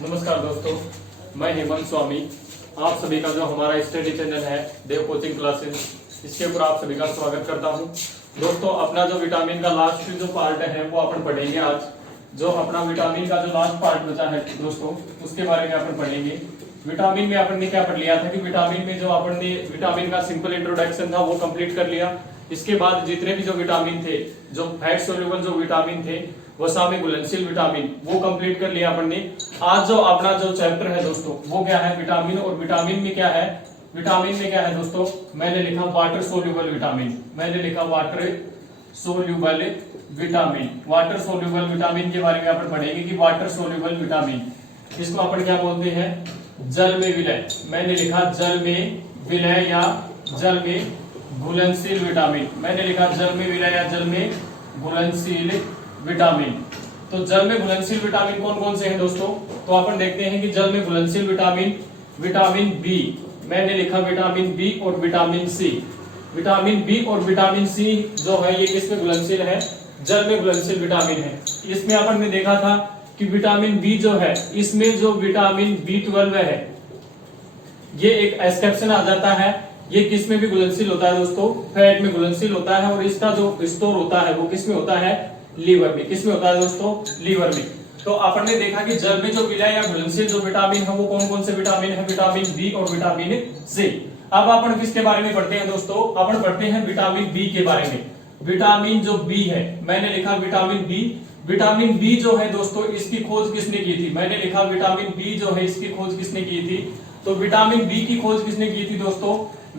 नमस्कार दोस्तों, मैं हेमंत स्वामी। आप सभी का जो हमारा स्टडी चैनल है देव कोचिंग क्लासेस, इसके ऊपर आप सभी का स्वागत करता हूं। दोस्तों, अपना जो विटामिन का लास्ट जो पार्ट है वो अपन पढ़ेंगे आज। जो अपना विटामिन का जो लास्ट पार्ट बचा है दोस्तों, उसके बारे में अपन पढ़ेंगे। विटामिन में अपन ने क्या पढ़ लिया था कि विटामिन में जो अपन ने विटामिन का सिंपल इंट्रोडक्शन था वो कंप्लीट कर लिया। इसके बाद जितने भी जो विटामिन थे, जो फैट सोल्यूबल जो विटामिन थे, वसा में घुलनशील विटामिन, वो कंप्लीट कर लिया अपन ने। आज जो अपना जो चैप्टर है दोस्तों वो क्या है, विटामिन। और विटामिन में क्या है, विटामिन में क्या है दोस्तों, मैंने लिखा वाटर सोल्यूबल विटामिन। मैंने लिखा water soluble vitamin. Water soluble vitamin के बारे में अपन पढ़ेंगे कि वाटर सोल्यूबल विटामिन, इसको अपन क्या बोलते हैं, जल में विलय। मैंने लिखा जल में विलय या जल में घुलनशील विटामिन। मैंने लिखा जल में विलय या जल में घुलनशील विटामिन। तो जल में घुलनशील विटामिन कौन कौन से हैं दोस्तों, तो अपन देखते हैं कि जल में घुलनशील विटामिन, विटामिन बी। मैंने लिखा विटामिन बी और विटामिन सी। विटामिन बी और विटामिन सी जो है ये किसमें घुलनशील है, जल में घुलनशील विटामिन है। इसमें अपन ने देखा था कि विटामिन बी जो है, इसमें जो विटामिन B12 है, ये एक एक्सेप्शन आ जाता है। ये किस में भी घुलनशील होता है दोस्तों, फैट में घुलनशील होता है। और इसका जो स्टोर होता है वो किस में होता है, लीवर में। किस में होता है दोस्तों, लीवर में। तो अपन ने देखा कि जल में जो विलय या घुलनशील जो विटामिन है वो कौन कौन से विटामिन है, विटामिन बी और विटामिन सी। अब अपन किसके बारे में पढ़ते हैं दोस्तों, अपन पढ़ते हैं विटामिन बी के बारे में। विटामिन जो बी है, मैंने लिखा विटामिन बी। विटामिन बी जो है दोस्तों, इसकी खोज किसने की थी, मैंने लिखा विटामिन बी जो है इसकी खोज किसने की थी। तो विटामिन बी की खोज किसने की थी दोस्तों,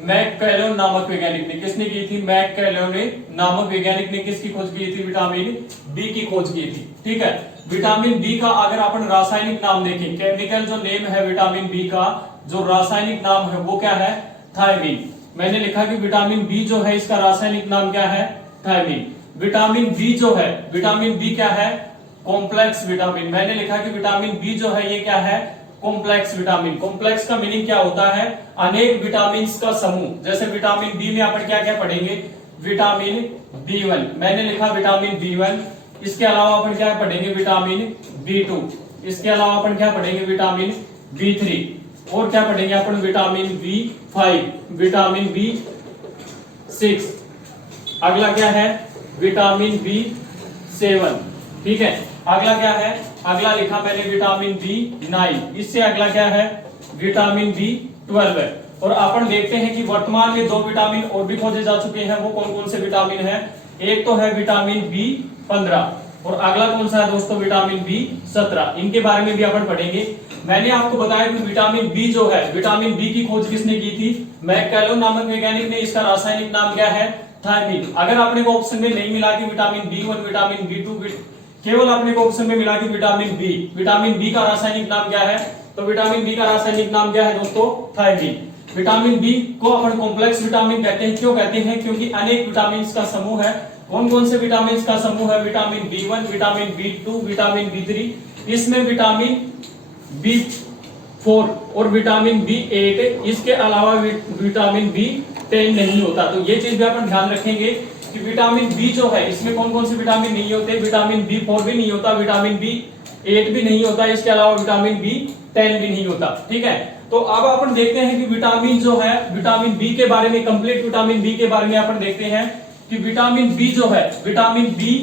मैककेलन नामक वैज्ञानिक ने। किसने की थी, मैककेलन नामक वैज्ञानिक ने किसकी खोज की थी, विटामिन बी की खोज की थी। ठीक है। विटामिन बी का अगर अपन रासायनिक नाम देखें, केमिकल जो नेम है विटामिन बी का, जो रासायनिक नाम है वो क्या है, थायमीन। मैंने लिखा कि विटामिन बी जो है इसका रासायनिक नाम क्या है, थायमीन। विटामिन बी जो है, विटामिन बी क्या है, कॉम्प्लेक्स विटामिन। मैंने लिखा कि विटामिन बी जो है ये क्या है, कॉम्प्लेक्स विटामिन। कॉम्प्लेक्स का मीनिंग क्या होता है, अनेक विटामिन का समूह। जैसे विटामिन बी में अपन क्या क्या पढ़ेंगे, विटामिन B1। मैंने लिखा विटामिन B1। इसके अलावा अपन क्या पढ़ेंगे, विटामिन B2। इसके अलावा अपन क्या पढ़ेंगे, विटामिन B3। और क्या पढ़ेंगे अपन, विटामिन B5, विटामिन B6। अगला क्या है, विटामिन B7। ठीक है। अगला क्या है, अगला लिखा मैंने विटामिन B9। इससे अगला क्या है, विटामिन B12 है। और अपन देखते हैं कि वर्तमान में 2 विटामिन और भी खोजे जा चुके हैं। वो कौन कौन से विटामिन है, एक तो है विटामिन B15 और अगला कौन सा है दोस्तों, विटामिन B17। इनके बारे में भी अपन पढ़ेंगे। मैंने आपको बताया कि विटामिन बी जो है, विटामिन बी की खोज किसने की थी, मैककेलन नामक वैज्ञानिक ने। इसका रासायनिक नाम क्या है, थायमीन। अगर आपने को ऑप्शन में नहीं मिला कि विटामिन B1, विटामिन B2, केवल आपने को ऑप्शन में मिला कि विटामिन बी, विटामिन बी का रासायनिक नाम क्या है, तो विटामिन बी का रासायनिक नाम क्या है दोस्तों, थायमीन। विटामिन बी को अपन कॉम्प्लेक्स विटामिन कहते हैं। क्यों कहते हैं, क्योंकि अनेक विटामिन का समूह है। कौन कौन से विटामिन का समूह है, vitamin B1, vitamin B2, vitamin B3। इसमें विटामिन B4 और विटामिन B8, इसके अलावा विटामिन B10 नहीं होता। तो ये चीज भी अपन ध्यान रखेंगे कि विटामिन बी जो है इसमें कौन कौन से विटामिन नहीं होते, विटामिन B4 भी नहीं होता, विटामिन B8 भी नहीं होता, इसके अलावा विटामिन B10 भी नहीं होता। ठीक है। तो अब अपन देखते हैं कि विटामिन जो है, विटामिन बी के बारे में, कंप्लीट विटामिन बी के बारे में अपन देखते हैं कि विटामिन बी जो है, विटामिन बी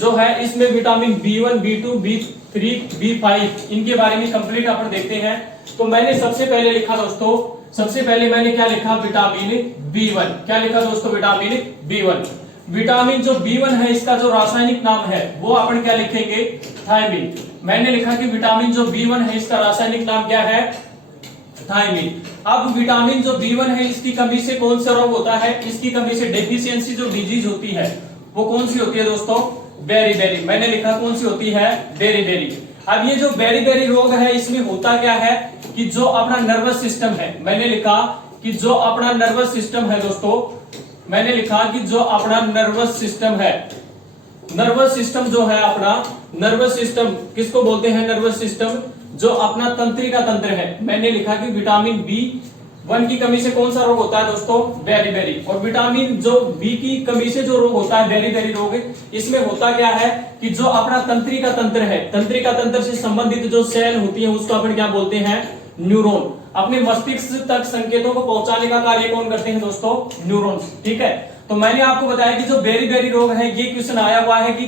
जो है इसमें vitamin B1, B2, B3, B5 इनके बारे में कंप्लीट अपन देखते हैं। तो मैंने सबसे पहले लिखा दोस्तों, सबसे पहले मैंने क्या लिखा, विटामिन B1। क्या लिखा दोस्तों, विटामिन B1। विटामिन जो B1 है इसका जो रासायनिक नाम है वो अपन क्या लिखेंगे, थायमीन। मैंने लिखा कि विटामिन जो B1 है इसका रासायनिक नाम क्या है, थायमीन। अब विटामिन जो B1 है इसकी कमी से कौन सा रोग होता है, इसकी कमी से डेफिशिएंसी जो डिजीज होती है वो कौन सी होती है दोस्तों, बेरी। मैंने लिखा कौन सी होती है, बेरी। अब ये जो बेरी रोग है इसमें होता क्या है कि जो अपना नर्वस सिस्टम है, मैंने लिखा कि जो अपना नर्वस सिस्टम है दोस्तों, मैंने लिखा कि जो अपना नर्वस सिस्टम है, नर्वस सिस्टम जो है अपना, नर्वस सिस्टम किसको बोलते हैं, नर्वस सिस्टम जो अपना तंत्रिका तंत्र है। मैंने लिखा कि विटामिन वन की कमी से कौन सा रोग होता है दोस्तों, बेरी। और विटामिन जो बी की कमी से जो रोग होता है बेरी रोग, इसमें होता क्या है कि जो अपना तंत्रिका तंत्र है, तंत्रिका तंत्र से संबंधित जो सेल होती है उसको अपन क्या बोलते हैं, न्यूरॉन। अपने मस्तिष्क तक संकेतों को पहुंचाने का कार्य कौन करते हैं दोस्तों, न्यूरॉन्स। ठीक है, तो मैंने आपको बताया कि जो बेरी रोग है, ये क्वेश्चन आया हुआ है कि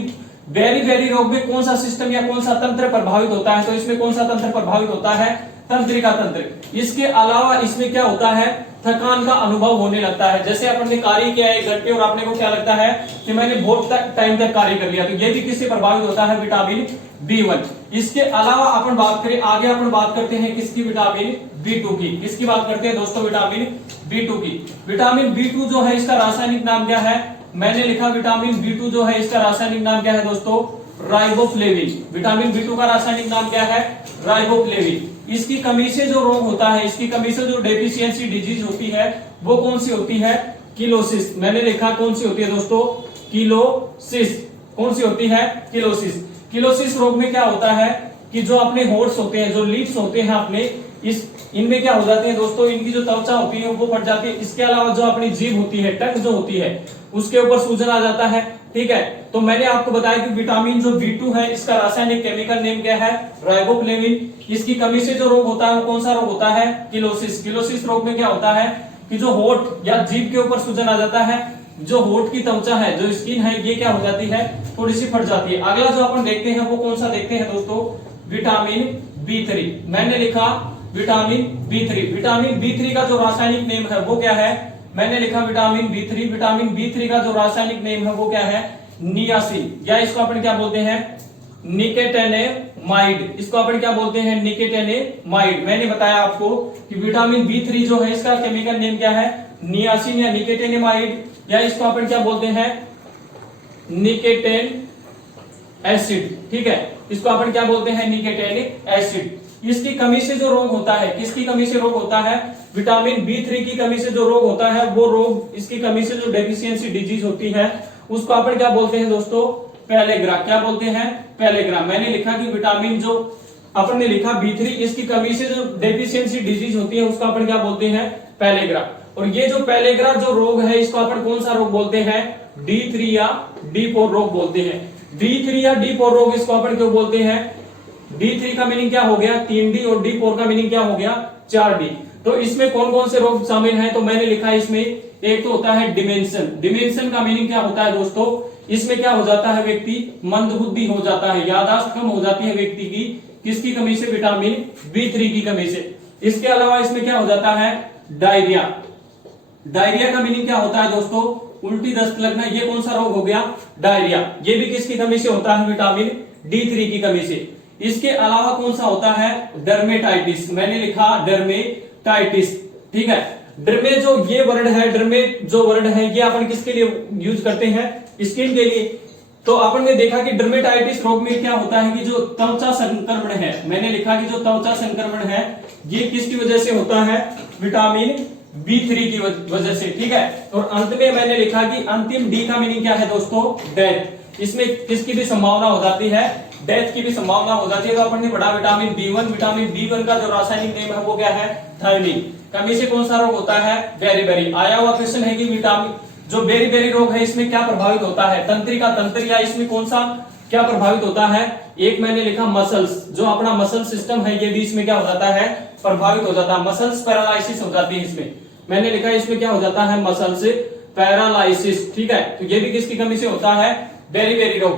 बेरी रोग में कौन सा सिस्टम या कौन सा तंत्र प्रभावित होता है, तो इसमें कौन सा तंत्र प्रभावित होता है, तंत्रिका तंत्र। इसके अलावा इसमें क्या होता है, थकान का अनुभव होने लगता है। जैसे अपन ने कार्य किया 1 घंटे और आपने को क्या लगता है कि मैंने बहुत टाइम तक कार्य कर लिया, तो ये भी किससे प्रभावित होता है, विटामिन B1। इसके अलावा अपन बात करें, आगे अपन बात करते हैं किसकी, विटामिन B2 की। किसकी बात करते हैं दोस्तों, विटामिन B2 की। विटामिन B2 जो है इसका रासायनिक नाम क्या है, मैंने लिखा विटामिन B2 जो है इसका रासायनिक नाम क्या है दोस्तों, राइबोफ्लेविन। विटामिन B2 का रासायनिक नाम क्या है, राइबोफ्लेविन। इसकी कमी से जो रोग होता है, इसकी कमी से जो डेफिशिएंसी डिजीज होती है वो कौन सी होती है, किलोसिस। मैंने लिखा कौन सी होती है दोस्तों, किलोसिस। कौन सी होती है, किलोसिस। किलोसिस रोग में क्या होता है कि जो अपने होर्स होते हैं, जो लिप्स होते हैं अपने, इनमें क्या हो जाते हैं दोस्तों, इनकी जो त्वचा होती है वो फट जाती है। इसके अलावा जो अपनी जीभ होती है, टंग जो होती है, उसके ऊपर सूजन आ जाता है। ठीक है, तो मैंने आपको बताया कि विटामिन जो B2 है इसका रासायनिक केमिकल नेम क्या है, राइबोफ्लेविन। इसकी कमी से जो रोग होता है वो कौन सा रोग होता है, किलोसिस। किलोसिस रोग में क्या होता है कि जो होठ या जीभ के ऊपर सूजन आ जाता है, जो होठ की त्वचा है, जो स्किन है, ये क्या हो जाती है, थोड़ी सी फट जाती है। अगला जो अपन देखते हैं वो कौन सा देखते हैं दोस्तों, विटामिन B3। मैंने लिखा विटामिन B3। विटामिन B3 का जो रासायनिक नेम है वो क्या है, मैंने लिखा विटामिन B3। विटामिन B3 का जो रासायनिक नेम है वो क्या है, नियासिन, या इसको अपन क्या बोलते हैं, निकेटेनेमाइड। इसको अपन क्या बोलते हैं, निकेटेनेमाइड। मैंने बताया आपको कि विटामिन B3 जो है इसका केमिकल नेम क्या है, नियासिन या निकेटेनेमाइड, या इसको अपन क्या बोलते हैं, निकेटेन एसिड। ठीक है, इसको अपन क्या बोलते हैं, निकेटेनिक एसिड। इसकी कमी से जो रोग होता है, किसकी कमी से रोग होता है, विटामिन B3 की कमी से जो रोग होता है वो रोग, इसकी कमी से जो डेफिशिएंसी डिजीज होती है उसको अपन क्या बोलते हैं दोस्तों, पेलेग्रा। क्या बोलते हैं, पेलेग्रा। मैंने लिखा कि विटामिन जो अपन ने लिखा B3, इसकी कमी से जो डेफिशिएंसी डिजीज होती है उसको अपन क्या बोलते हैं, पेलेग्रा। और ये जो पेलेग्रा जो रोग है इसको अपन कौन सा रोग बोलते हैं, D3 या D4 रोग बोलते हैं। D3 या D4 रोग इसको अपन क्यों बोलते हैं, D3 का मीनिंग क्या हो गया, 3D, और D4 का मीनिंग क्या हो गया, 4D। तो इसमें कौन कौन से रोग शामिल हैं, तो मैंने लिखा इसमें एक तो होता है डिमेंशन। डिमेंशन का मीनिंग क्या होता है दोस्तों, इसमें क्या हो जाता है, व्यक्ति मंदबुद्धि हो जाता है, याददाश्त कम हो जाती है व्यक्ति की, किसकी कमी से, विटामिन B3 की कमी से। इसके अलावा इसमें क्या हो जाता है, डायरिया। डायरिया का मीनिंग क्या होता है दोस्तों, उल्टी दस्त लगना। ये कौन सा रोग हो गया, डायरिया। ये भी किसकी कमी से होता है, विटामिन D3 की कमी से। इसके अलावा कौन सा होता है, डर्मेटाइटिस। मैंने लिखा डर्मेटाइटिस। ठीक है, डर्मे जो ये वर्ड है, डर्मे जो वर्ड है ये अपन किसके लिए यूज करते हैं, स्किन के लिए। तो अपन ने देखा कि डर्मेटाइटिस रोग में क्या होता है कि जो त्वचा संक्रमण है, मैंने लिखा कि जो त्वचा संक्रमण है ये किसकी वजह से होता है, विटामिन B3 की वजह से। ठीक है, और अंत में मैंने लिखा कि अंतिम D का मीनिंग क्या है दोस्तों, डेथ। इसमें किसकी भी संभावना हो जाती है, डेथ की भी संभावना हो जाती है। तो अपन ने पढ़ा विटामिन B1। विटामिन B1 का जो रासायनिक नेम है वो क्या है, थायमिन। कमी से कौन सा रोग होता है, बेरी। आया हुआ क्वेश्चन है कि विटामिन जो बेरी रोग है इसमें क्या प्रभावित होता है, तंत्रिका तंत्र, या इसमें कौन सा क्या प्रभावित होता है। एक मैंने लिखा मसल्स, जो अपना मसल सिस्टम है ये भी इसमें क्या हो जाता है, प्रभावित हो जाता है। मसल्स पैरालाइसिस हो जाती है इसमें। मैंने लिखा इसमें क्या हो जाता है, मसल्स पैरालाइसिस। ठीक है, तो ये भी किसकी कमी से होता है, बेरी रोग,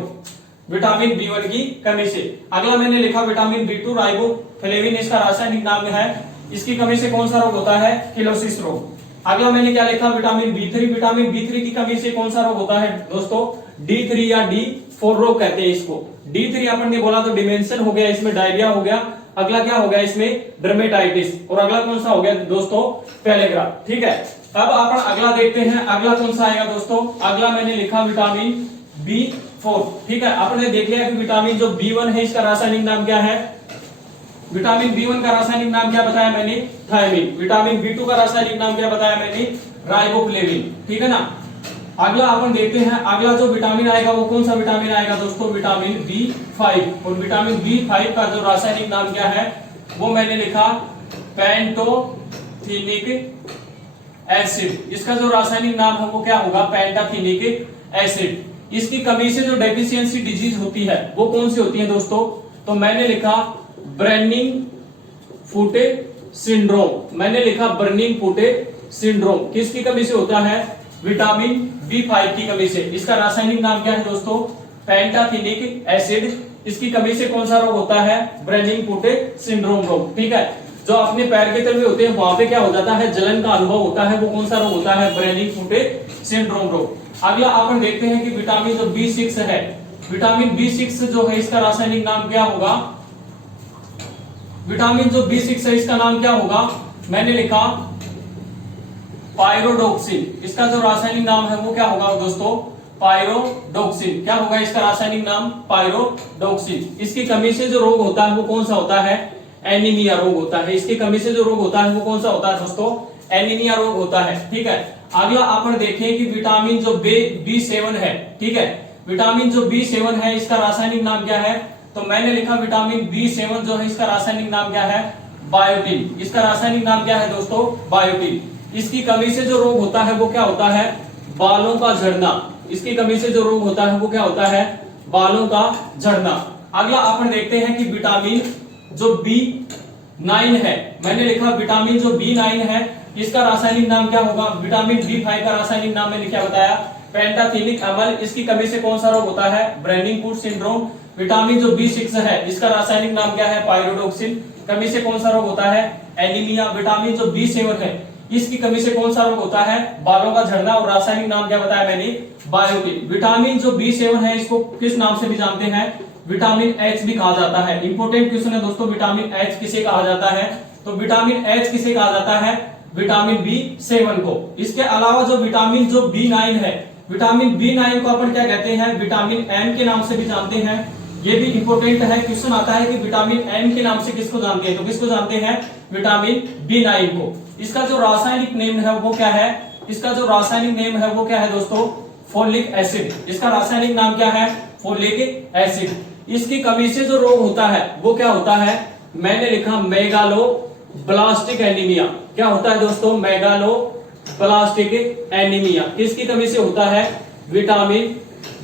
विटामिन B1 की कमी से। अगला मैंने लिखा विटामिन B2 राइबोफ्लेविन, इसका रासायनिक नाम है। इसकी कमी से कौन सा रोग होता है, किलोसिस रोग। अगला मैंने क्या लिखा, विटामिन B3। विटामिन B3 की कमी से कौन सा रोग होता है दोस्तों, D3 या D4 रोग कहते हैं इसको। D3 अपन ने बोला तो डिमेंशन हो गया, इसमें डायरिया हो गया। अगला क्या हो गया, इसमें डर्मेटाइटिस। और अगला कौन सा हो गया दोस्तों, पेलेग्रा। ठीक है, अब अपन अगला देखते हैं, अगला कौन सा आएगा दोस्तों। अगला मैंने लिखा विटामिन B4। ठीक है, आपने देख लिया कि विटामिन जो B1 है इसका रासायनिक नाम क्या है, विटामिन B1 का रासायनिक नाम क्या बताया मैंने, थायमिन। विटामिन B2 का रासायनिक नाम क्या बताया मैंने, राइबोफ्लेविन। ठीक है ना। अगला अपन देखते हैं, अगला जो विटामिन आएगा वो कौन सा विटामिन आएगा दोस्तों, विटामिन B5। और विटामिन B5 का जो रासायनिक नाम क्या है वो मैंने लिखा पेंटोथेनिक एसिड। इसका जो रासायनिक नाम है वो क्या होगा? Pantothenic acid. इसकी कमी से जो डेफिशिएंसी डिजीज होती है वो कौन सी होती है दोस्तों? तो मैंने लिखा बर्निंग फूटे सिंड्रोम। मैंने लिखा बर्निंग फूटे सिंड्रोम। किसकी कमी से होता है? विटामिन B5 की कमी से। इसका रासायनिक नाम क्या है दोस्तों? Pantothenic acid. इसकी कमी से कौन सा रोग होता है? बर्निंग फूटे सिंड्रोम रोग। ठीक है, जो अपने पैर के तलवे होते हैं वहां पे क्या हो जाता है? जलन का अनुभव होता है, वो कौन सा रोग होता है? बर्निंग फूटे सिंड्रोम रोग। अगला अपन देखते हैं कि विटामिन जो B6 है, विटामिन B6 जो है इसका रासायनिक नाम क्या होगा? विटामिन जो B6 है इसका नाम क्या होगा? मैंने लिखा पायरोडोक्सिन। इसका जो रासायनिक नाम है वो क्या होगा दोस्तों? पायरोडोक्सिन। क्या होगा इसका रासायनिक नाम? पायरोडोक्सिन। इसकी कमी से जो रोग होता है वो कौन सा होता है? एनीमिया रोग होता है। इसकी कमी से जो रोग होता है वो कौन सा होता है दोस्तों? एनीमिया रोग होता है। ठीक है, अगला अपन देखें कि विटामिन जो B7 है, ठीक है, विटामिन जो B7 है इसका रासायनिक नाम क्या है? तो मैंने लिखा विटामिन B7 जो है इसका रासायनिक नाम क्या है? बायोटिन। इसका रासायनिक नाम क्या है दोस्तों? बायोटिन। इसकी कमी से जो रोग होता है वो क्या होता है? बालों का झड़ना। इसकी कमी से जो रोग होता है वो क्या होता है? बालों का झड़ना। अगला अपन देखते हैं कि विटामिन जो B9 है, मैंने लिखा विटामिन जो B9 है इसका रासायनिक नाम क्या होगा? विटामिन B5 का रासायनिक नाम मैंने क्या बताया? पेंटाथेनिक अम्ल। इसकी कमी से कौन सा रोग होता है? बर्निंग फूट सिंड्रोम। विटामिन जो B6 है इसका रासायनिक नाम क्या है? पायरोडोक्सिन। कमी से कौन सा रोग होता है? एनीमिया। विटामिन जो B7 है इसकी कमी से कौन सा रोग होता है? बालों का झड़ना। और रासायनिक नाम क्या बताया मैंने? बायोटिन। विटामिन जो B7 है इसको किस नाम से भी जानते हैं? विटामिन H भी कहा जाता है। इंपोर्टेंट क्वेश्चन है दोस्तों, विटामिन H किसे कहा जाता है? तो विटामिन H किसे कहा जाता है? विटामिन B7 को। इसके अलावा जो विटामिन जो B9 है, विटामिन B9 को अपन क्या कहते हैं? विटामिन M के नाम से भी जानते हैं। ये भी इंपोर्टेंट है, क्वेश्चन आता है कि विटामिन M के नाम से किसको जानते हैं? तो किसको जानते हैं? विटामिन B9 को। इसका जो रासायनिक नेम है वो क्या है? इसका जो रासायनिक नेम है वो क्या है दोस्तों? Folic acid. इसका रासायनिक नाम क्या है? Folic acid. इसकी कमी से जो रोग होता है वो क्या होता है? मैंने लिखा मेगालोब्लास्टिक एनीमिया। क्या होता है दोस्तों? Megaloblastic anaemia. किसकी कमी से होता है? विटामिन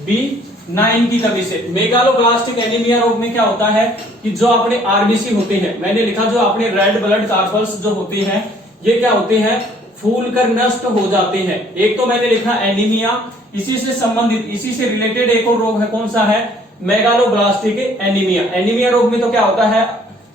B9 की कमी से। मेगालोब्लास्टिक एनीमिया रोग में क्या होता है कि जो अपने आरबीसी होते हैं, मैंने लिखा जो अपने रेड ब्लड कार्पल्स जो होते हैं ये क्या होते हैं? फूल कर नष्ट हो जाते हैं। एक तो मैंने लिखा एनीमिया, इसी से संबंधित, इसी से रिलेटेड एक और रोग है, कौन सा है? Megaloblastic anaemia. एनीमिया रोग में तो क्या होता है?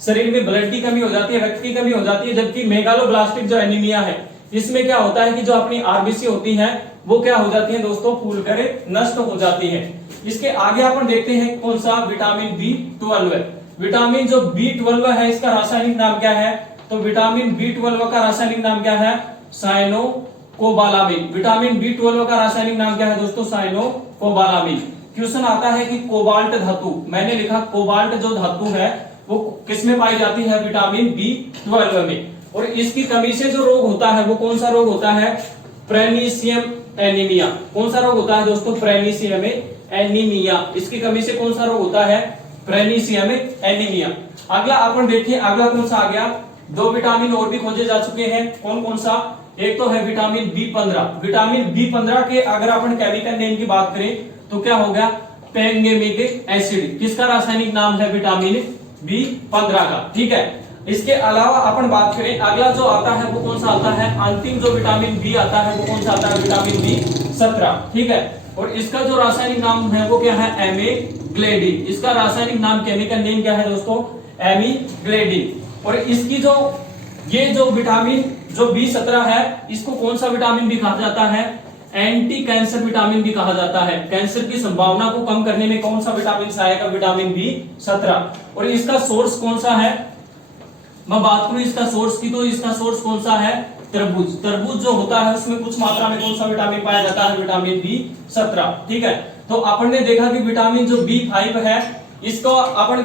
शरीर में ब्लड की कमी हो जाती है, रक्त की कमी हो जाती है। जबकि मेगालोब्लास्टिक जो एनीमिया है इसमें क्या होता है कि जो अपनी आरबीसी होती है वो क्या हो जाती है दोस्तों? फूल कर नष्ट हो जाती है। इसके आगे अपन देखते हैं कौन सा? विटामिन B12 है। विटामिन जो B12 है इसका रासायनिक नाम क्या है? तो विटामिन B12 का रासायनिक नाम क्या है? साइनोकोबालामिन। विटामिन B12 का रासायनिक नाम क्या है दोस्तों? साइनोकोबालामिन। क्वेश्चन आता है कि कोबाल्ट धातु, मैंने लिखा कोबाल्ट जो धातु है वो किसमें पाई जाती है? विटामिन B12 में। और इसकी कमी से जो रोग होता है वो कौन सा रोग होता है? प्रेनीशियम एनीमिया। कौन सा रोग होता है दोस्तों? प्रेनीशियम एनीमिया। इसकी कमी से कौन सा रोग होता है? प्रेनीशियम एनीमिया। अगला अपन देखिए, अगला कौन सा आ गया? दो विटामिन और भी खोजे जा चुके हैं। कौन कौन सा? एक तो है विटामिन B15। विटामिन B15 के अगर अपन केमिकल नेम की बात करें तो क्या हो गया? पेंगेमिक एसिड। किसका रासायनिक नाम है? विटामिन B15 का। ठीक है, इसके अलावा अपन बात करें, अगला जो आता है वो कौन सा आता है? अंतिम जो विटामिन बी आता है वो कौन सा आता है? Vitamin B17। ठीक है, और इसका जो रासायनिक नाम है वो क्या है? एमिग्लेडिन। इसका रासायनिक नाम, केमिकल नेम क्या है दोस्तों? एमिग्लेडिन। और इसकी जो ये जो विटामिन जो B17 है इसको कौन सा विटामिन भी कहा जाता है? एंटी कैंसर विटामिन भी कहा जाता है। कैंसर की संभावना को कम करने में कौन सा विटामिन सहायक है? Vitamin B17। और इसका सोर्स कौन सा है? मैं बात करूं इसका सोर्स की, तो इसका सोर्स कौन सा है? तरबूज। तरबूज जो होता है उसमें कुछ मात्रा में कौन सा विटामिन पाया जाता है? Vitamin B17। ठीक है, तो अपन ने देखा कि विटामिन जो B5 है इसको अपन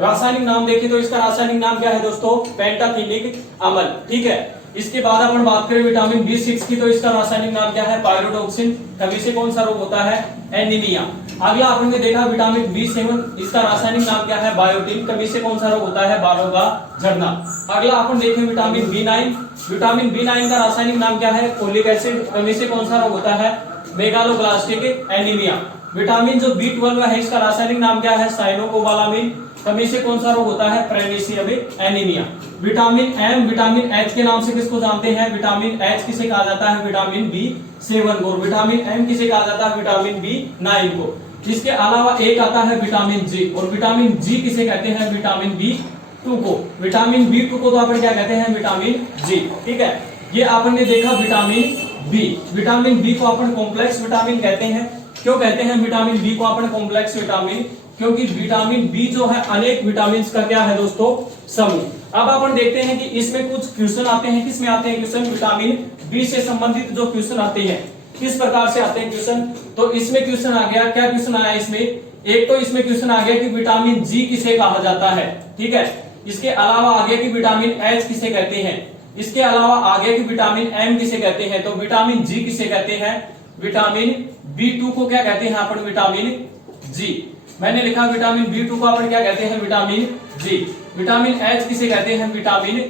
रासायनिक नाम देखें तो इसका रासायनिक नाम क्या है दोस्तों? पेंटाथेनिक अम्ल। ठीक है, इसके बाद अपन बात करें विटामिन B6 की, तो इसका रासायनिक नाम क्या है? पायरोडोक्सिन। कमी से कौन सा रोग होता है? एनीमिया। अगला आपने देखा विटामिन B7, इसका रासायनिक नाम क्या है? बायोटिन। कमी से कौन सा रोग होता है? बालों का झड़ना। अगला अपन देखें विटामिन B9, विटामिन B9 का रासायनिक नाम क्या है? Folic acid. कमी से कौन सा रोग होता है? Megaloblastic anaemia. विटामिन जो B12 है, इसका रासायनिक नाम क्या है? साइनोकोबालामिन। कमी से कौन सा रोग होता है? Pernicious anaemia. Vitamin M, vitamin H के नाम से किसको जानते हैं? विटामिन H किसे कहा जाता है? विटामिन B7 को। विटामिन M किसे कहा जाता है? विटामिन B9 को। इसके अलावा एक आता है विटामिन G, और विटामिन G किसे कहते हैं? विटामिन B2 को। विटामिन B2 को तो अपन क्या कहते हैं? Vitamin G। ठीक है, ये आपने देखा विटामिन B। विटामिन B को अपन कॉम्प्लेक्स विटामिन कहते हैं। क्यों कहते हैं विटामिन B को अपन कॉम्प्लेक्स विटामिन? क्योंकि विटामिन B जो है अनेक विटामिन का क्या है दोस्तों? समूह। अब अपन देखते हैं कि इसमें कुछ क्वेश्चन आते हैं। किसमें आते हैं क्वेश्चन? विटामिन B से संबंधित जो क्वेश्चन आते हैं, किस प्रकार से आते हैं क्वेश्चन? तो इसमें क्वेश्चन आ गया, क्या क्वेश्चन आया इसमें? एक तो इसमें क्वेश्चन आ गया कि विटामिन G किसे कहा जाता है। ठीक है, इसके अलावा आ गया कि विटामिन H किसे कहते हैं। इसके अलावा आ गया कि विटामिन M किसे कहते हैं। तो विटामिन G किसे कहते हैं? विटामिन B2 को क्या कहते हैं अपन? Vitamin G। मैंने लिखा विटामिन B2 को अपन क्या कहते हैं? Vitamin G। विटामिन H किसे कहते हैं? विटामिन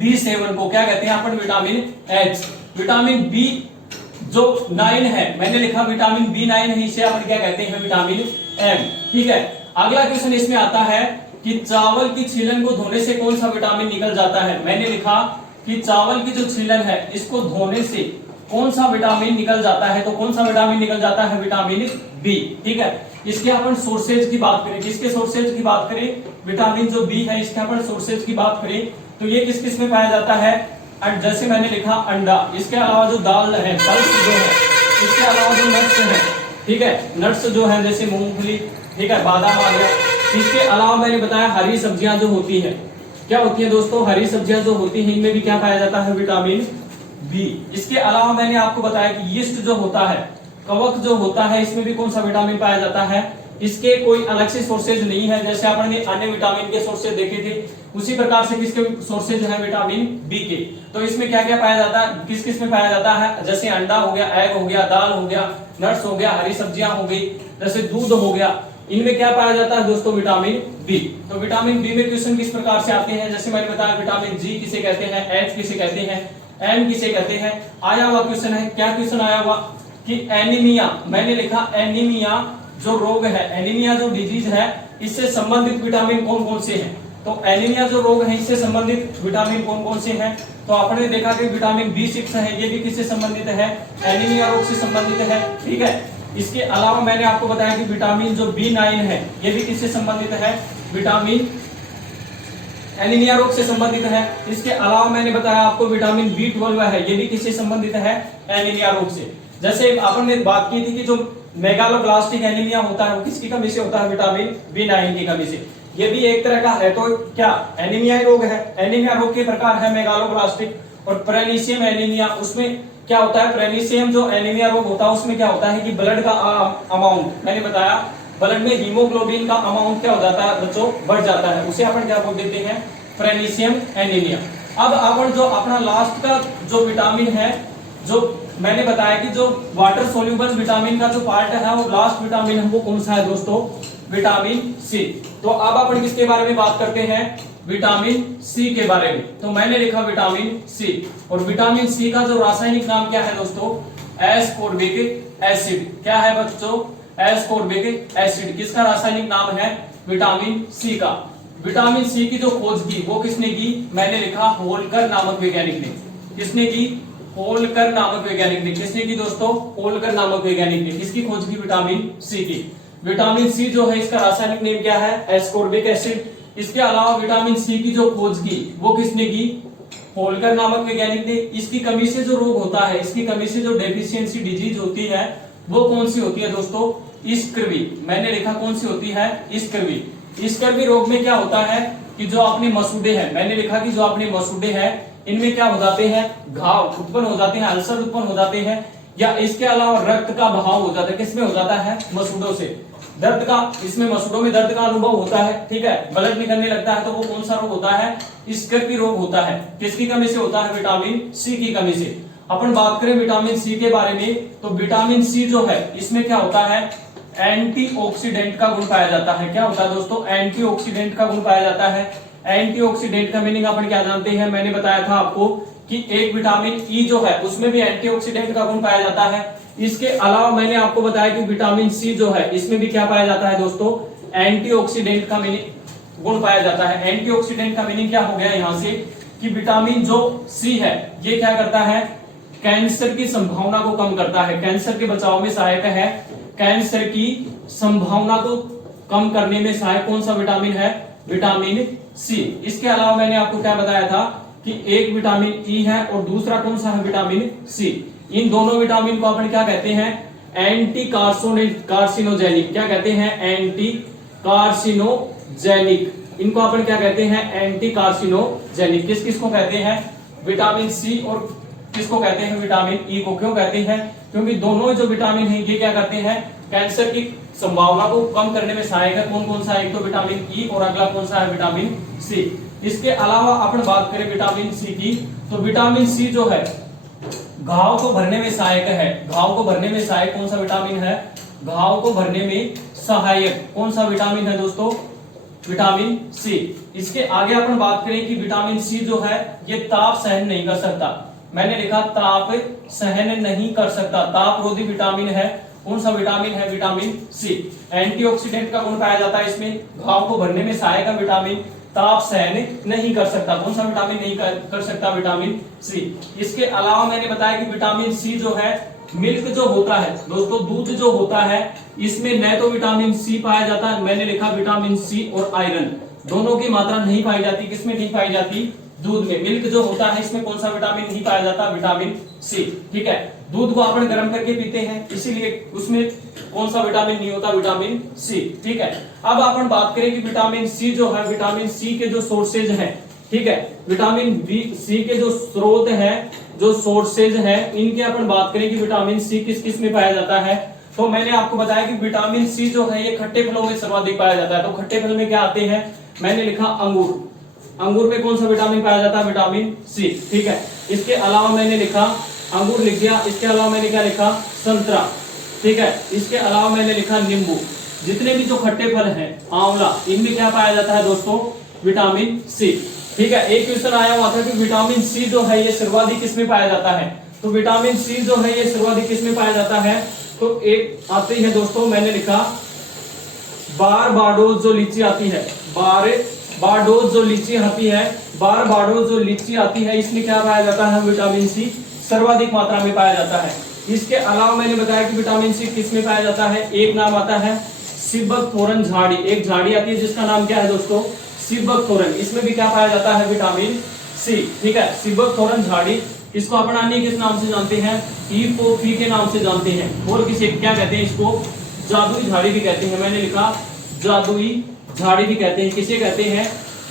B7 को क्या कहते हैं अपन? Vitamin H। विटामिन B जो 9 है, मैंने लिखा विटामिन B9 है, इसे अपन क्या कहते हैं? Vitamin M। ठीक है, अगला क्वेश्चन इसमें आता है कि चावल की छीलन को धोने से कौन सा विटामिन निकल जाता है। मैंने लिखा कि चावल की जो छीलन है, इसको धोने से कौन सा विटामिन निकल जाता है। तो कौन सा विटामिन निकल जाता है? Vitamin B। ठीक है, इसके अपन सोर्सेज की बात करें, किसके सोर्सेज की बात करें? विटामिन जो B है, इसके अपन सोर्सेज की बात करें तो ये किस किस में पाया जाता है? जैसे मैंने लिखा अंडा, इसके अलावा जो दाल है, पल्स जो है, इसके अलावा जो नट्स है, ठीक है, नट्स जो है जैसे मूंगफली, ठीक है, बादाम आ गया। इसके अलावा मैंने बताया हरी सब्जियां जो होती है, क्या होती है दोस्तों? हरी सब्जियां जो होती है, इनमें भी क्या पाया जाता है? Vitamin B। इसके अलावा मैंने आपको बताया कि यीस्ट जो होता है, कवक जो होता है, इसमें भी कौन सा विटामिन पाया जाता है? इसके कोई अलग से सोर्सेज नहीं है। जैसे आपने अन्य विटामिन के सोर्सेज देखे थे, उसी प्रकार से किसके सोर्सेज है? विटामिन B के। तो इसमें क्या क्या पाया जाता है? किस किस में पाया जाता है? जैसे अंडा हो गया, एग हो गया, दाल हो गया, नट्स हो गया, हरी सब्जियां हो गई, जैसे दूध हो गया, इनमें क्या पाया जाता है दोस्तों? Vitamin B। तो विटामिन B में क्वेश्चन किस प्रकार से आते हैं? जैसे मैंने बताया विटामिन G किसे कहते हैं, H किसे कहते हैं, M किसे कहते हैं। आया हुआ क्वेश्चन है, क्या क्वेश्चन आया हुआ कि एनीमिया, मैंने लिखा एनीमिया जो रोग है, एनीमिया जो डिजीज है, इससे संबंधित विटामिन कौन कौन से हैं। तो एनीमिया जो रोग है, इससे संबंधित विटामिन कौन कौन से हैं? तो आपने देखा कि विटामिन B6 है, ये भी किससे संबंधित है? एनीमिया रोग से संबंधित है। ठीक है, इसके अलावा मैंने आपको बताया कि विटामिन जो B9 है, ये भी किससे संबंधित है? विटामिन एनीमिया रोग से संबंधित है। इसके अलावा मैंने बताया आपको विटामिन B12 है, ये भी किससे संबंधित है? एनीमिया रोग से। जैसे अपन ने बात की थी कि जो मेगालोब्लास्टिक एनीमिया होता है, वो किसकी कमी से होता है? विटामिन B9 की कमी से। ये भी एक तरह का है, तो क्या एनीमिया रोग है। एनीमिया रोग के प्रकार है मेगालोब्लास्टिक और प्रेनिसियम एनीमिया। उसमें क्या होता है? प्रेनिसियम जो एनीमिया रोग होता है, उसमें क्या होता है कि ब्लड का अमाउंट, मैंने बताया ब्लड में हीमोग्लोबिन का अमाउंट क्या हो जाता है बच्चों? बढ़ जाता है। उसे अपन क्या बोल देते हैं? प्रेनिसियम एनीमिया। अब अपन जो अपना लास्ट का जो विटामिन है, जो मैंने बताया कि जो वाटर सोल्यूबल विटामिन का जो पार्ट है, वो लास्ट विटामिन है, वो कौन सा है दोस्तों? Vitamin C। तो अब अपन किसके बारे में बात करते हैं? विटामिन C के बारे में। तो मैंने लिखा विटामिन C, और विटामिन C का जो रासायनिक नाम क्या है दोस्तों? Ascorbic acid. क्या है बच्चों? Ascorbic acid. किसका रासायनिक नाम है? विटामिन C का। विटामिन C की जो खोज की, वो किसने की? मैंने लिखा होल्कर नामक वैज्ञानिक ने। किसने की? होल्कर नामक वैज्ञानिक ने। किसने की दोस्तों? होल्कर नामक वैज्ञानिक ने। किसकी खोज की? विटामिन C की। विटामिन C जो है, इसका रासायनिक नेम क्या है? Ascorbic acid. इसके अलावा विटामिन C की जो खोज की, वो किसने की? होल्कर नामक वैज्ञानिक ने। इसकी कमी से जो रोग होता है, इसकी कमी से जो डेफिशिएंसी डिजीज होती है, वो कौन सी होती है दोस्तों? स्कर्वी। मैंने लिखा कौन सी होती है? स्कर्वी। स्कर्वी रोग में क्या होता है कि जो अपने मसूड़े हैं, मैंने लिखा कि जो अपने मसूड़े हैं, इनमें क्या हो जाते हैं? घाव उत्पन्न हो जाते हैं, अल्सर उत्पन्न हो जाते हैं, या इसके अलावा रक्त का बहाव हो जाता है। किसमें हो जाता है? मसूड़ों से। दर्द का, इसमें मसूड़ों में दर्द का अनुभव होता है, ठीक है, ब्लड निकलने लगता है, तो वो कौन सा रोग होता है? स्कर्वी रोग होता है। किसकी कमी से होता है? विटामिन C की कमी से। अपन बात करें विटामिन C के बारे में, तो विटामिन C जो है, इसमें क्या होता है? एंटीऑक्सीडेंट का गुण पाया जाता है। क्या होता है दोस्तों? एंटीऑक्सीडेंट का गुण पाया जाता है। एंटीऑक्सीडेंट का मीनिंग अपन क्या जानते हैं? मैंने बताया था आपको कि एक विटामिन ई जो है उसमें भी एंटीऑक्सीडेंट का गुण पाया जाता है। इसके अलावा मैंने आपको बताया कि विटामिन सी जो है इसमें भी क्या पाया जाता है दोस्तों? एंटीऑक्सीडेंट का मीनिंग गुण पाया जाता है। एंटीऑक्सीडेंट का मीनिंग क्या हो गया यहां से कि विटामिन जो सी है ये क्या करता है? कैंसर की संभावना को कम करता है, कैंसर के बचाव में सहायक है। कैंसर की संभावना को कम करने में सहायक कौन सा विटामिन है? Vitamin C. इसके अलावा मैंने आपको क्या बताया था कि एक विटामिन ई है और दूसरा कौन सा है? विटामिन सी। इन दोनों विटामिन को अपन क्या कहते हैं? Anti carcinogenic. क्या कहते हैं? Anti carcinogenic. इनको अपन क्या कहते हैं? Anti carcinogenic. किस किस को कहते हैं? विटामिन सी और किसको कहते हैं? विटामिन ई को। क्यों कहते हैं? क्योंकि दोनों जो विटामिन है ये क्या करते हैं? कैंसर की संभावना को कम करने में सहायक है। कौन कौन सा? एक तो विटामिन ई और अगला कौन सा है? Vitamin C. इसके अलावा अपन बात करें विटामिन सी की, तो विटामिन सी जो है घाव को भरने में सहायक है। घाव को भरने में सहायक कौन सा विटामिन है? घाव को भरने में सहायक कौन सा विटामिन है दोस्तों? Vitamin C. इसके आगे अपन बात करें कि विटामिन सी जो है ये ताप सहन नहीं कर सकता। मैंने लिखा ताप सहन नहीं कर सकता, तापरोधी विटामिन है। कौन सा विटामिन है? विटामिन सी। एंटीऑक्सीडेंट का गुण पाया जाता है इसमें, घाव को भरने में सहायक है विटामिन, ताप सहन नहीं कर सकता। कौन सा विटामिन नहीं कर सकता? Vitamin C. इसके अलावा मैंने बताया कि विटामिन सी जो है मिल्क जो होता है दोस्तों, दूध जो होता है इसमें न तो विटामिन सी पाया जाता है, मैंने लिखा विटामिन सी और आयरन दोनों की मात्रा नहीं पाई जाती। किसमें नहीं पाई जाती? दूध में। मिल्क जो होता है इसमें कौन सा विटामिन नहीं पाया जाता? Vitamin C. ठीक है, दूध को अपन गर्म करके पीते हैं इसीलिए उसमें कौन सा विटामिन नहीं होता? Vitamin C. ठीक है, अब अपन बात करें कि विटामिन सी जो है, विटामिन सी के जो सोर्सेज हैं, ठीक है, विटामिन बी सी के जो स्रोत हैं, जो सोर्सेज हैं, इनके अपन बात करें कि विटामिन सी किस किस में पाया जाता है, तो मैंने आपको बताया कि विटामिन सी जो है ये खट्टे फलों में सर्वाधिक पाया जाता है। तो खट्टे फल में क्या आते हैं? मैंने लिखा अंगूर। अंगूर में कौन सा विटामिन पाया जाता है? Vitamin C. ठीक है, इसके अलावा मैंने लिखा अंगूर लिख दिया। इसके अलावा मैंने क्या लिखा? संतरा। ठीक है, इसके अलावा मैंने लिखा नींबू। जितने भी जो खट्टे फल हैं, आंवला, इनमें क्या पाया जाता है दोस्तों? Vitamin C. ठीक है, एक क्वेश्चन आया हुआ था कि विटामिन सी जो है ये सर्वाधिक किसमें पाया जाता है, तो विटामिन सी जो है ये सर्वाधिक किसमें पाया जाता है, तो एक आती है दोस्तों, मैंने लिखा बारबाडोस जो लीची आती है, बारबाडोस जो लीची आती है, बारबाडोस जो लीची आती है, इसमें क्या पाया जाता है? विटामिन सी सर्वाधिक मात्रा में पाया जाता है। इसके अलावा मैंने बताया कि विटामिन सी किसमें पाया जाता है, एक नाम आता है सिबकथोरन झाड़ी। एक झाड़ी आती है जिसका नाम क्या है दोस्तों? सिबकथोरन। इसमें भी क्या पाया जाता है? Vitamin C. ठीक है, सिबकथोरन झाड़ी, इसको अपन अन्य किस नाम से जानते हैं? ईपोफी के नाम से जानते हैं। और किसे क्या कहते हैं? इसको जादुई झाड़ी भी कहते हैं। मैंने लिखा जादुई झाड़ी भी कहते हैं। किसे कहते हैं?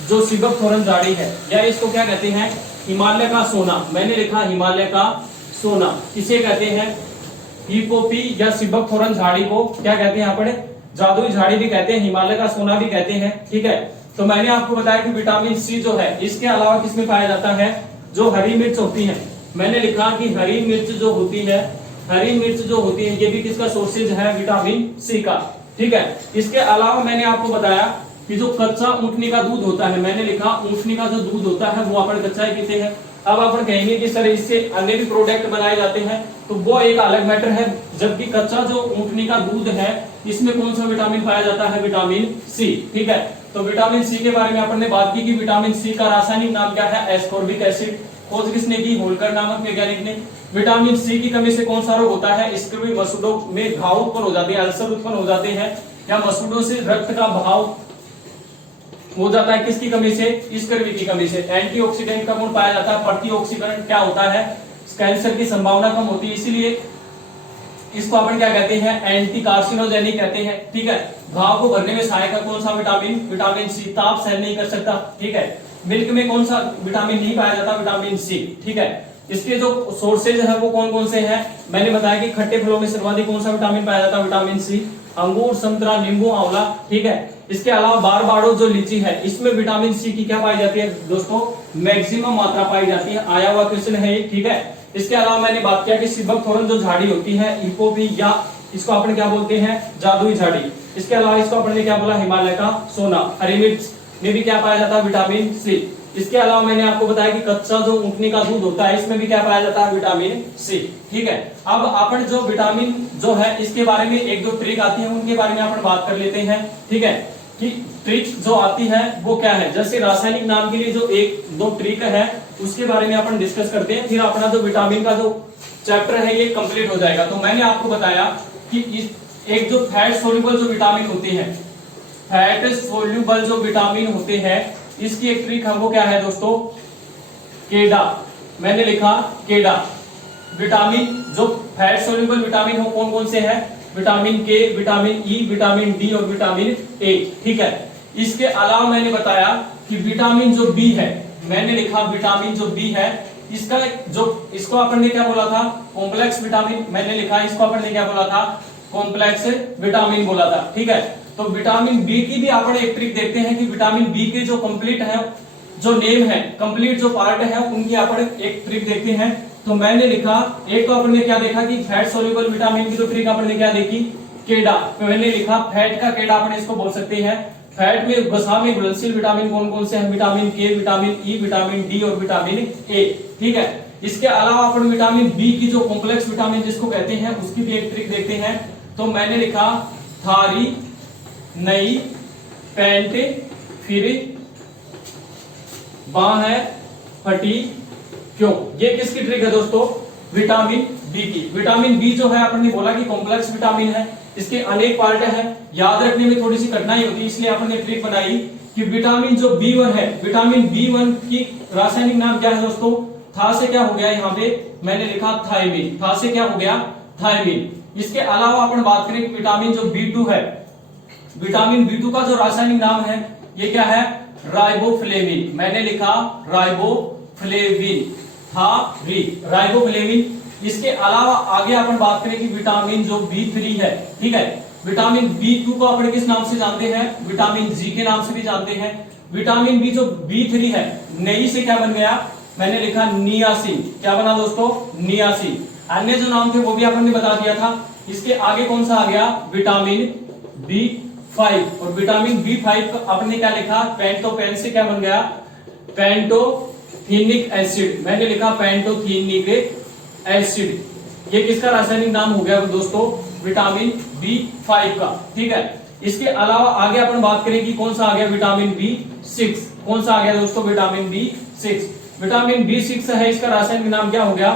जो सिबकथोरन झाड़ी है, या इसको क्या कहते हैं? हिमालय का सोना। मैंने लिखा हिमालय का सोना। किसे कहते हैं? ईपोफी या सिबकथोरन झाड़ी को क्या कहते हैं? अपन जादुई झाड़ी भी कहते हैं, हिमालय का सोना भी कहते हैं। ठीक है, तो मैंने आपको बताया कि विटामिन सी जो है इसके अलावा किसमें पाया जाता है? जो हरी मिर्च होती है, मैंने लिखा कि हरी मिर्च जो होती है, हरी मिर्च जो होती है ये भी किसका सोर्सेज है? विटामिन सी का। ठीक है, इसके अलावा मैंने आपको बताया कि जो कच्चा ऊँटनी का दूध होता है, मैंने लिखा ऊँटनी का जो दूध होता है वो अपन कच्चा ही पीते हैं। अब अपन कहेंगे कि सर इससे अन्य भी प्रोडक्ट बनाए जाते हैं, तो वो एक अलग मैटर है। जबकि कच्चा जो ऊँटनी का दूध है इसमें कौन सा विटामिन पाया जाता है? Vitamin C. ठीक है, तो विटामिन सी के बारे में अपन ने बात की कि विटामिन सी का रासायनिक नाम क्या है? Ascorbic acid. खोज किसने की? होल्कर नामक वैज्ञानिक ने। विटामिन सी की कमी से कौन सा रोग होता है? स्कर्वी मसूड़ों में घाव उत्पन्न हो जाते हैं, अल्सर उत्पन्न हो जाते हैं, या मसूड़ों से रक्त का बहाव हो जाता है। किसकी कमी से? स्कर्वी की कमी से। एंटीऑक्सीडेंट का गुण पाया जाता है। प्रतिऑक्सीडेंट क्या होता है? कैंसर की संभावना कम होती है, इसीलिए इसको अपन क्या कहते हैं? एंटी कार्सिनोजेनिक कहते हैं। ठीक है, घाव को भरने में सहायक है कौन सा विटामिन? Vitamin C. ताप सहन नहीं कर सकता। ठीक है, मिल्क में कौन सा विटामिन नहीं पाया जाता? Vitamin C. ठीक है, इसके जो सोर्सेज है वो कौन कौन से हैं? मैंने बताया कि खट्टे फलों में सर्वाधिक कौन सा विटामिन पाया जाता है? Vitamin C. अंगूर, संतरा, नींबू, आंवला। ठीक है, इसके अलावा बारबाडोस जो लीची है इसमें विटामिन सी की क्या पाई जाती है दोस्तों? मैक्सिमम मात्रा पाई जाती है। आया हुआ क्वेश्चन है ये। ठीक है, इसके अलावा मैंने बात किया कि सिबकथोरन जो झाड़ी होती है, ईपोफी या इसको अपन क्या बोलते हैं, जादुई झाड़ी। इसके अलावा इसको अपन ने क्या बोला, हिमालय का सोना। हरी मिर्च में भी क्या पाया जाता है, विटामिन सी। इसके अलावा मैंने आपको बताया कि कच्चा जो ऊँटनी का दूध होता है इसमें भी क्या पाया जाता है, विटामिन सी। ठीक है, अब अपन जो विटामिन जो है इसके बारे में एक दो ट्रिक आती है, उनके बारे में अपन बात कर लेते हैं। ठीक है, कि ट्रिक जो आती है वो क्या है, जैसे रासायनिक नाम के लिए जो एक दो ट्रिक है उसके बारे में अपन डिस्कस करते हैं, फिर अपना जो विटामिन का जो चैप्टर है ये कंप्लीट हो जाएगा। तो मैंने आपको बताया कि एक जो फैट सोल्यूबल जो विटामिन होते हैं, फैट सोल्यूबल जो विटामिन होते हैं, इसकी एक ट्रिक है वो क्या है दोस्तों, केडा। मैंने लिखा केडा। विटामिन जो फैट सोल्यूबल विटामिन हो कौन कौन से हैं, विटामिन के, विटामिन ई, विटामिन डी और विटामिन ए। ठीक है, इसके अलावा मैंने बताया कि विटामिन जो बी है, मैंने लिखा विटामिन जो बी है इसका जो, इसको अपन ने क्या बोला था, कॉम्प्लेक्स विटामिन। मैंने लिखा इसको अपन ने क्या बोला था, कॉम्प्लेक्स विटामिन बोला था। ठीक है, तो विटामिन बी की भी अपन एक ट्रिक देखते हैं कि विटामिन बी के जो कंप्लीट है, जो नेम है, कंप्लीट जो पार्ट है उनकी अपन एक ट्रिक देखते हैं। तो मैंने लिखा, एक तो अपन ने क्या देखा कि फैट सोल्यूबल विटामिन की जो ट्रिक अपन ने क्या देखी, केडा। तो मैंने लिखा फैट का केडा अपन इसको बोल सकते हैं। फैट में वसा में घुलनशील विटामिन कौन कौन से हैं, विटामिन के, विटामिन ई, विटामिन डी और विटामिन ए। ठीक है, इसके अलावा अपन विटामिन बी की जो कॉम्प्लेक्स विटामिन जिसको कहते हैं उसकी भी एक ट्रिक देखते हैं। तो मैंने लिखा थारी, नई, पैंट, फिर बाह है, फटी, क्यों। ये किसकी ट्रिक है दोस्तों, विटामिन बी की। विटामिन बी जो है अपन ने बोला कि कॉम्प्लेक्स विटामिन है, इसके अनेक पार्ट है, याद रखने में थोड़ी सी कठिनाई होती है, इसलिए अपन ने ट्रिक बनाई कि विटामिन जो B1 है, विटामिन B1 की रासायनिक नाम क्या है दोस्तों, था से क्या हो गया, यहाँ पे मैंने लिखा थायमिन। था से क्या हो गया, थायमिन। इसके अलावा अपन बात करें कि विटामिन जो B2 है, विटामिन B2 का जो रासायनिक नाम है ये क्या है, राइबोफ्लेविन। मैंने लिखा राइबोफ्लेविन, राइबोफ्लेविन। इसके अलावा आगे अपन बात करें कि विटामिन जो B3 है, ठीक है, विटामिन B2 को अपन किस नाम से जानते हैं, विटामिन जी के नाम से भी जानते हैं। विटामिन बी जो B3 है, नई से क्या बन गया, मैंने लिखा नियासिन। क्या बना दोस्तों, नियासिन। अन्य जो नाम थे वो भी अपन ने बता दिया था। इसके आगे कौन सा आ गया, विटामिन B5। और विटामिन B5 अपन ने क्या लिखा, पेंटोपेन से क्या बन गया, पेंटोथेनिक एसिड। मैंने लिखा पेंटोथेनिक एसिड। ये किसका रासायनिक नाम हो गया दोस्तों, विटामिन B5 का। ठीक है, इसके अलावा आगे अपन बात करें कि कौन सा आ गया, विटामिन B6। कौन सा आ गया दोस्तों, विटामिन B6। विटामिन B6 है, इसका रासायनिक नाम क्या हो गया,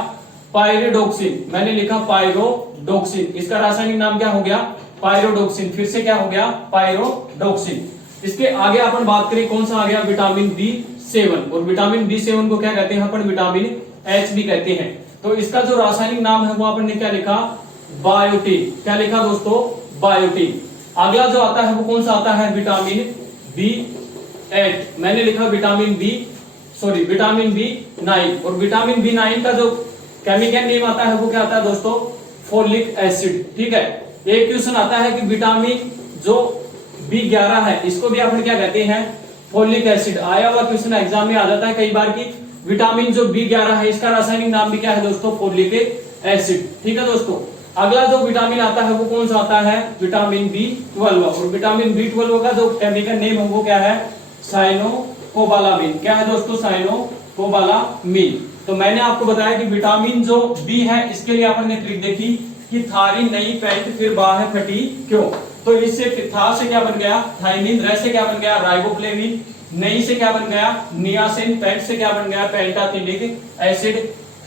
पायरोडोक्सिन। मैंने लिखा पायरोडोक्सिन। इसका रासायनिक नाम क्या हो गया, पायरोडोक्सिन। फिर से क्या हो गया, पायरोडोक्सिन। इसके आगे अपन बात करें कौन सा आ गया, विटामिन B7। और विटामिन B7 को क्या कहते हैं अपन, विटामिन H भी कहते हैं। तो इसका जो रासायनिक नाम है वो अपन ने क्या लिखा, बायोटिन। क्या लिखा दोस्तों, बायोटिन। अगला जो आता है वो कौन सा आता है, विटामिन B8। मैंने लिखा विटामिन B9। और विटामिन B9 का जो केमिकल नेम आता है वो क्या आता है दोस्तों, फोलिक एसिड। ठीक है, एक क्वेश्चन आता है कि विटामिन जो B11 है इसको भी अपन क्या कहते हैं, फोलिक एसिड। आया हुआ क्वेश्चन एग्जाम में आ जाता है कई बार की विटामिन जो B11 है इसका रासायनिक नाम भी क्या है दोस्तों, फोलिक एसिड। ठीक है दोस्तों, अगला जो विटामिन आता है वो कौन सा आता है, विटामिन B12। और विटामिन B12 का जो केमिकल नेम है वो क्या है, साइनोकोबालामिन। क्या है दोस्तों, साइनोकोबालामिन। तो मैंने आपको बताया कि विटामिन जो बी है इसके लिए अपन ने ट्रिक देखी कि थारी, नई, पैंट, फिर बाह है, फटी, क्यों। तो इससे था से क्या बन गया, थायमिन। रे से क्या बन गया, राइबोफ्लेविन। नई से क्या बन गया, नियासिन। पैंट से क्या बन गया, पेंटाथेनिक एसिड।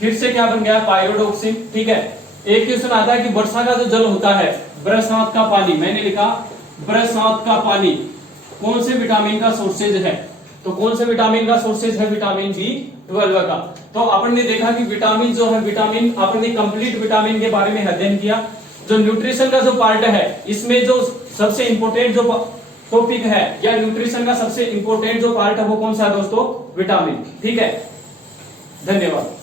फिर से क्या बन गया, पायरोडोक्सिन। ठीक है, एक क्वेश्चन आता है कि वर्षा का जो जल होता है, बरसात का पानी। मैंने लिखा बरसात का पानी कौन से विटामिन का सोर्सेज है, तो कौन से विटामिन का सोर्सेज है, विटामिन B12 का। तो अपन ने देखा कि विटामिन जो है, विटामिन अपन ने कंप्लीट विटामिन के बारे में अध्ययन किया। जो न्यूट्रिशन का जो पार्ट है इसमें जो सबसे इंपॉर्टेंट जो टॉपिक है या न्यूट्रिशन का सबसे इंपॉर्टेंट जो पार्ट है वो कौन सा है दोस्तों, विटामिन। ठीक है, धन्यवाद।